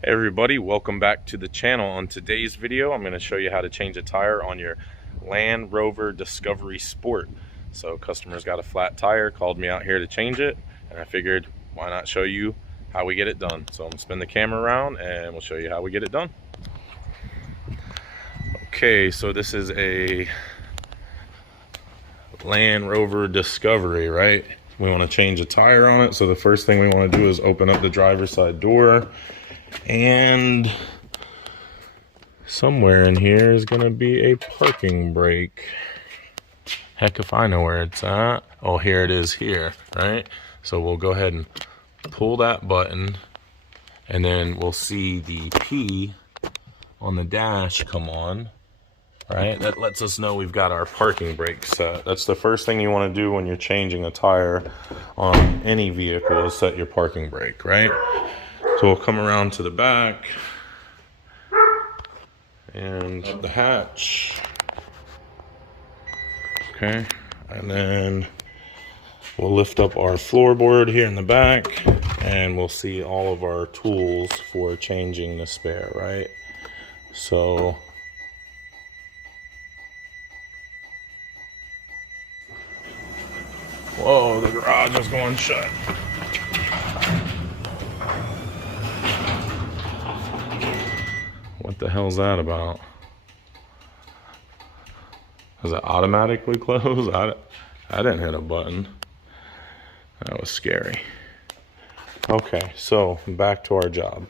Hey everybody, welcome back to the channel. On today's video, I'm going to show you how to change a tire on your Land Rover Discovery Sport. So customer's got a flat tire, called me out here to change it, and I figured why not show you how we get it done. So I'm going to spin the camera around and we'll show you how we get it done. Okay, so this is a Land Rover Discovery, right? We want to change a tire on it, so the first thing we want to do is open up the driver's side door. And somewhere in here is going to be a parking brake. Heck if I know where it's at. Oh, here it is here, right? So we'll go ahead and pull that button, and then we'll see the P on the dash come on, right? That lets us know we've got our parking brake set. That's the first thing you want to do when you're changing a tire on any vehicle, is set your parking brake, right? So we'll come around to the back and the hatch. Okay, and then we'll lift up our floorboard here in the back and we'll see all of our tools for changing the spare, right? So whoa, the garage is going shut. What the hell's that about? Does it automatically close? I didn't hit a button. That was scary. Okay, so back to our job.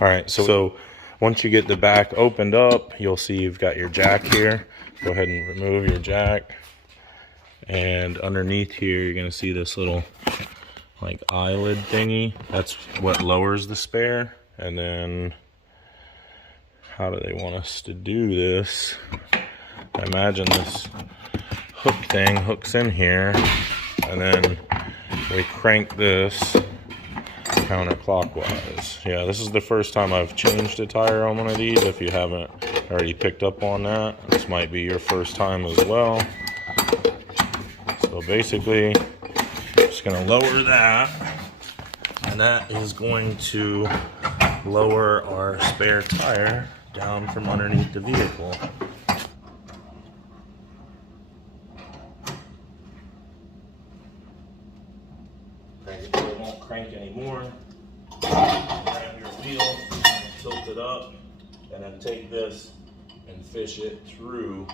All right, so once you get the back opened up, you'll see you've got your jack here. Go ahead and remove your jack. And underneath here, you're gonna see this little like eyelid thingy. That's what lowers the spare. And then how do they want us to do this? I imagine this hook thing hooks in here, and then we crank this counterclockwise. Yeah, this is the first time I've changed a tire on one of these. If you haven't already picked up on that, this might be your first time as well. So basically, just gonna lower that, and that is going to lower our spare tire down from underneath the vehicle. It won't crank anymore. Grab your wheel, tilt it up, and then take this and fish it through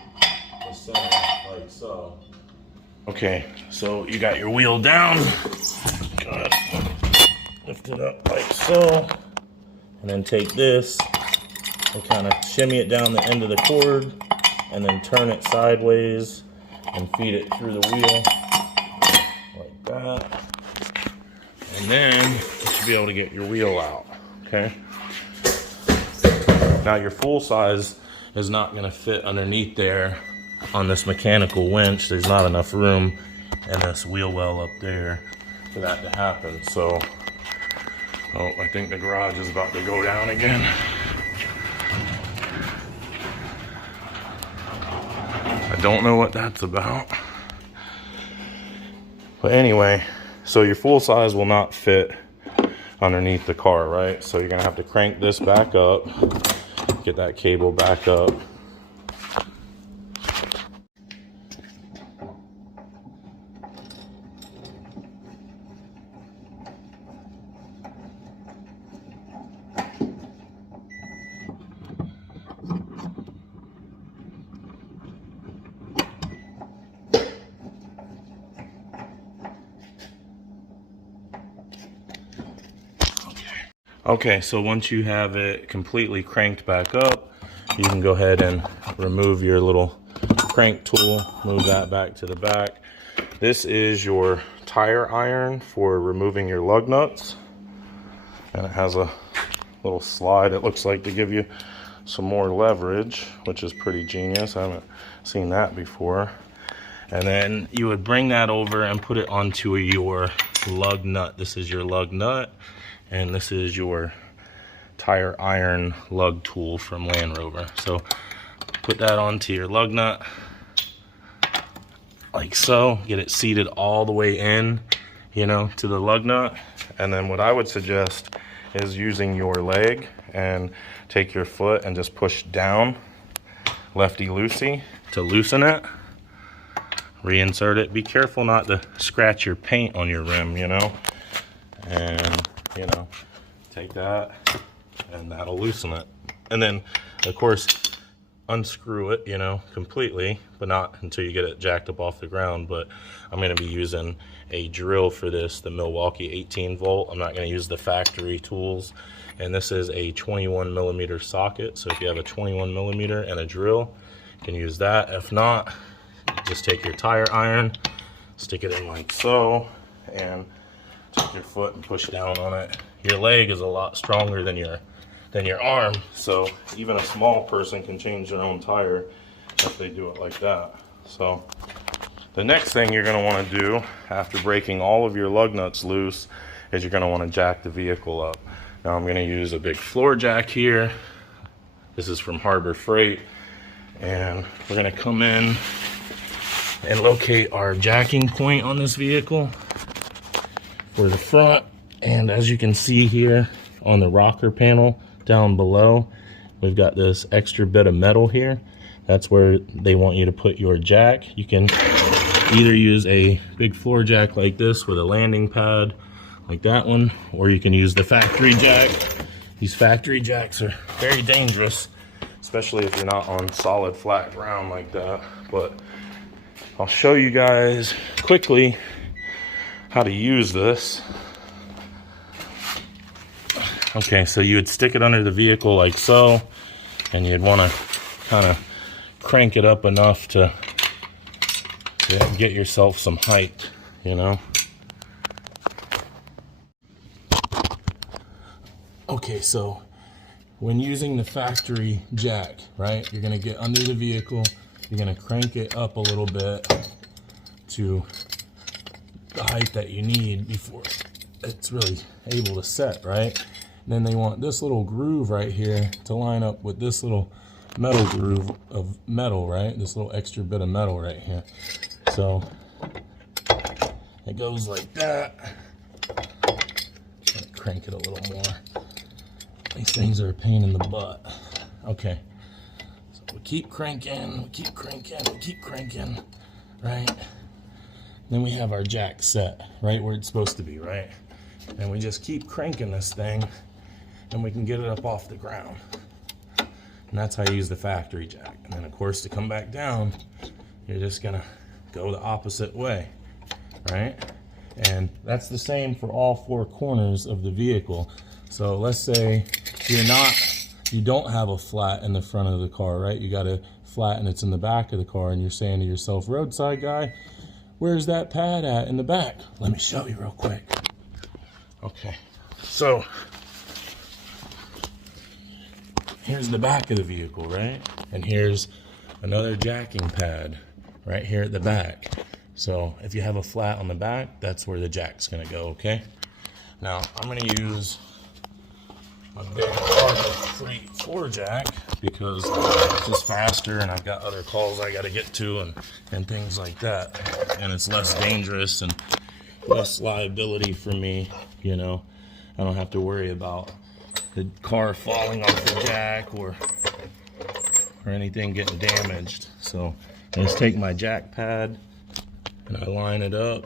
the center like so. Okay, so you got your wheel down. Good. Lift it up like so, and then take this and kind of shimmy it down the end of the cord, and then turn it sideways and feed it through the wheel like that. And then you should be able to get your wheel out, okay? Now your full size is not going to fit underneath there on this mechanical winch. There's not enough room in this wheel well up there for that to happen. So, oh, I think the garage is about to go down again. I don't know what that's about. But anyway, so your full size will not fit underneath the car, right? So you're gonna have to crank this back up, get that cable back up. Okay, so once you have it completely cranked back up, you can go ahead and remove your little crank tool, move that back to the back. This is your tire iron for removing your lug nuts, and it has a little slide, it looks like, to give you some more leverage, which is pretty genius. I haven't seen that before. And then you would bring that over and put it onto your lug nut. This is your lug nut, and this is your tire iron lug tool from Land Rover. So put that onto your lug nut like so, get it seated all the way in, you know, to the lug nut. And then what I would suggest is using your leg and take your foot and just push down lefty-loosey to loosen it. Reinsert it. Be careful not to scratch your paint on your rim, you know. And, you know, take that and that'll loosen it. And then, of course, unscrew it, you know, completely, but not until you get it jacked up off the ground. But I'm going to be using a drill for this, the Milwaukee 18 volt. I'm not going to use the factory tools. And this is a 21 millimeter socket. So if you have a 21 millimeter and a drill, you can use that. If not, just take your tire iron, stick it in like so, and take your foot and push down on it. Your leg is a lot stronger than your arm, so even a small person can change their own tire if they do it like that. So the next thing you're going to want to do after breaking all of your lug nuts loose is you're going to want to jack the vehicle up. Now I'm going to use a big floor jack here. This is from Harbor Freight, and we're going to come in and locate our jacking point on this vehicle for the front. And as you can see here on the rocker panel down below, we've got this extra bit of metal here. That's where they want you to put your jack. You can either use a big floor jack like this with a landing pad like that one, or you can use the factory jack. These factory jacks are very dangerous, especially if you're not on solid flat ground like that. But I'll show you guys quickly how to use this. Okay, so you would stick it under the vehicle like so, and you'd want to kind of crank it up enough to get yourself some height, you know. Okay, so when using the factory jack, right, you're going to get under the vehicle, you're going to crank it up a little bit to the height that you need before it's really able to set, right? Then they want this little groove right here to line up with this little metal groove of metal, right? This little extra bit of metal right here. So it goes like that. Crank it a little more. These things are a pain in the butt. Okay. So we keep cranking, we keep cranking, we keep cranking, right? Then we have our jack set right where it's supposed to be, right? And we just keep cranking this thing, and we can get it up off the ground. And that's how you use the factory jack. And then of course to come back down, you're just gonna go the opposite way, right? And that's the same for all four corners of the vehicle. So let's say you don't have a flat in the front of the car, right? You got a flat and it's in the back of the car, and you're saying to yourself, roadside guy, where's that pad at in the back? Let me show you real quick. Okay, so here's the back of the vehicle, right? And here's another jacking pad right here at the back. So if you have a flat on the back, that's where the jack's gonna go, okay? Now I'm gonna use my big Harbor Freight floor jack because it's just faster, and I've got other calls I gotta get to and things like that. And it's less dangerous and less liability for me, you know. I don't have to worry about the car falling off the jack or anything getting damaged. So I just take my jack pad and I line it up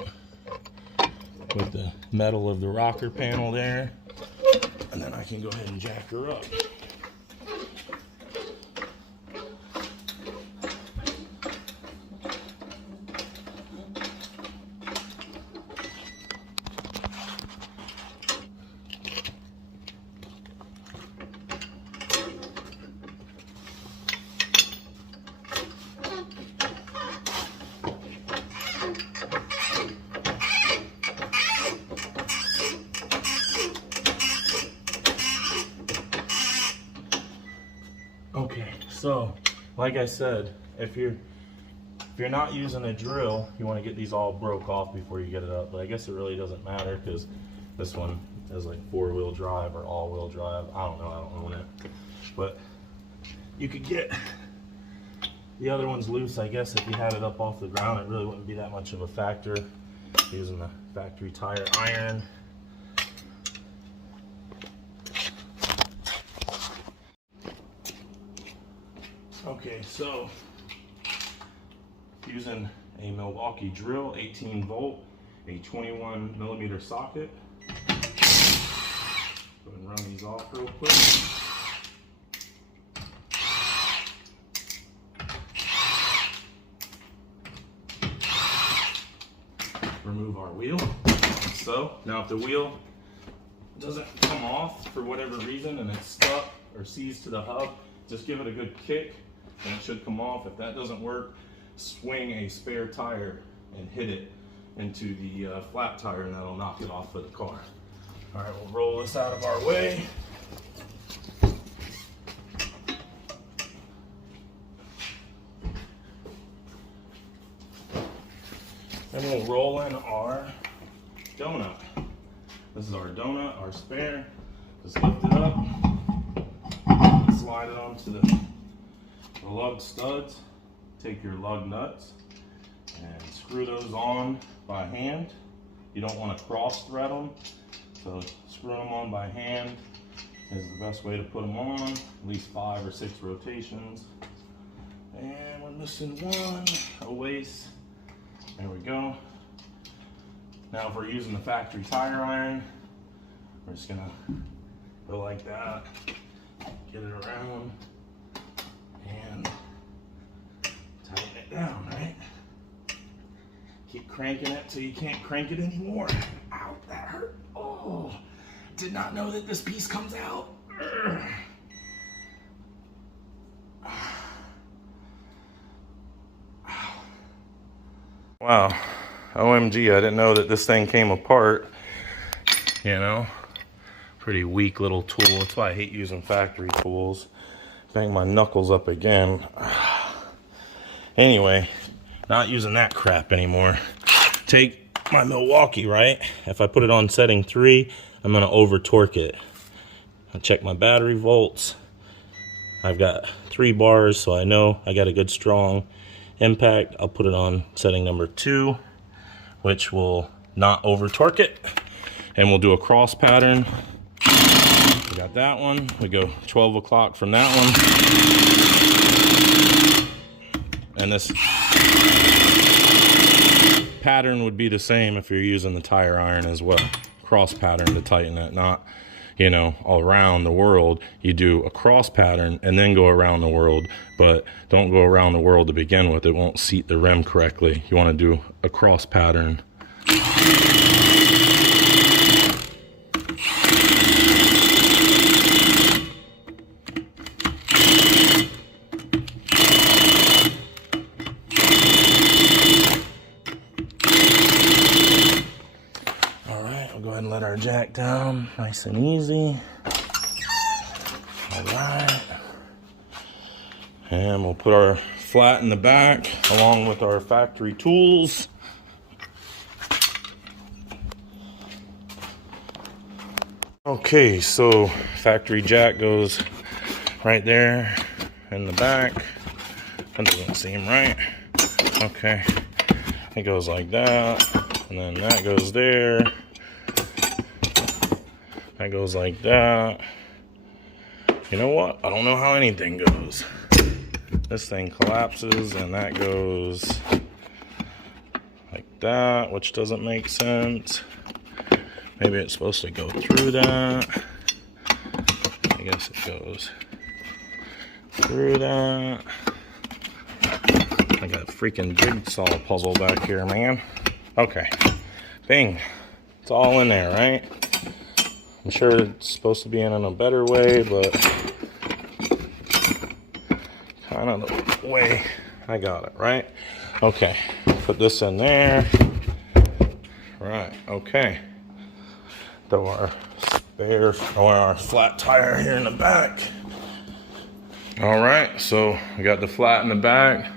with the metal of the rocker panel there, and then I can go ahead and jack her up. Okay, so like I said, if you're not using a drill, you want to get these all broke off before you get it up. But I guess it really doesn't matter because this one is like 4-wheel drive or all-wheel drive. I don't know, I don't own it. But you could get the other ones loose, I guess, if you had it up off the ground. It really wouldn't be that much of a factor using the factory tire iron. Okay, so using a Milwaukee drill, 18 volt, a 21 millimeter socket. Go ahead and run these off real quick. Remove our wheel, like so. Now if the wheel doesn't come off for whatever reason and it's stuck or seized to the hub, just give it a good kick and it should come off. If that doesn't work, swing a spare tire and hit it into the flat tire and that'll knock it off of the car. All right, we'll roll this out of our way. Then we'll roll in our donut. This is our donut, our spare. Just lift it up, slide it onto the lug studs. Take your lug nuts and screw those on by hand. You don't want to cross thread them, so screwing them on by hand is the best way to put them on, at least 5 or 6 rotations. And we're missing one, a waist. There we go. Now if we're using the factory tire iron, we're just gonna go like that, get it around, and tighten it down, right? Keep cranking it till you can't crank it anymore. Ow, that hurt. Oh, did not know that this piece comes out. Wow, OMG, I didn't know that this thing came apart. You know, pretty weak little tool. That's why I hate using factory tools. Bang my knuckles up again. Anyway, not using that crap anymore. Take my Milwaukee, right? If I put it on setting 3, I'm gonna over torque it. I'll check my battery volts. I've got 3 bars, so I know I got a good strong impact. I'll put it on setting number 2, which will not over torque it. And we'll do a cross pattern. We got that one. We go 12 o'clock from that one. And this pattern would be the same if you're using the tire iron as well. Cross pattern to tighten it, not, you know, all around the world. You do a cross pattern and then go around the world, but don't go around the world to begin with. It won't seat the rim correctly. You want to do a cross pattern. And let our jack down nice and easy. All right. And we'll put our flat in the back along with our factory tools. Okay, so factory jack goes right there in the back. That doesn't seem right. Okay. It goes like that. And then that goes there. That goes like that. You know what? I don't know how anything goes. This thing collapses and that goes like that, which doesn't make sense. Maybe it's supposed to go through that. I guess it goes through that. I got a freaking jigsaw puzzle back here, man. Okay. Bing. It's all in there, right? I'm sure it's supposed to be in a better way, but kind of the way I got it, right? Okay, put this in there. Right, okay. Throw our spare or our flat tire here in the back. All right, so we got the flat in the back.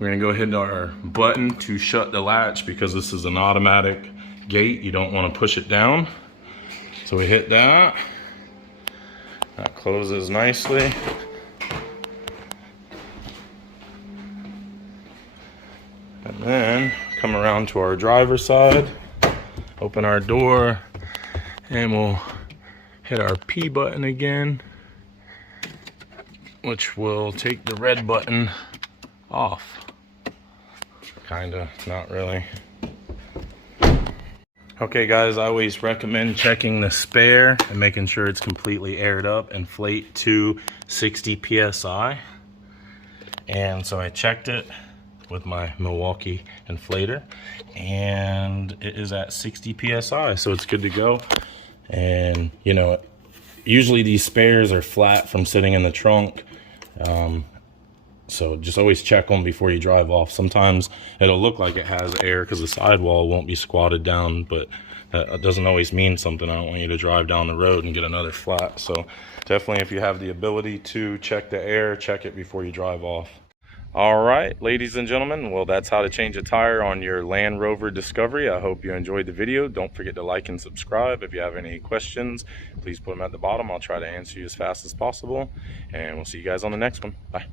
We're gonna go hit our button to shut the latch because this is an automatic gate. You don't want to push it down. So we hit that. That closes nicely. And then come around to our driver's side, open our door, and we'll hit our P button again. which will take the red button off. Kinda, not really. Okay guys, I always recommend checking the spare and making sure it's completely aired up. Inflate to 60 psi. And so I checked it with my Milwaukee inflator, and it is at 60 psi, so it's good to go. And you know, usually these spares are flat from sitting in the trunk, so just always check them before you drive off. Sometimes it'll look like it has air because the sidewall won't be squatted down, but that doesn't always mean something. I don't want you to drive down the road and get another flat. So definitely, if you have the ability to check the air, check it before you drive off. All right, ladies and gentlemen, well, that's how to change a tire on your Land Rover Discovery. I hope you enjoyed the video. Don't forget to like and subscribe. If you have any questions, please put them at the bottom. I'll try to answer you as fast as possible, and we'll see you guys on the next one. Bye.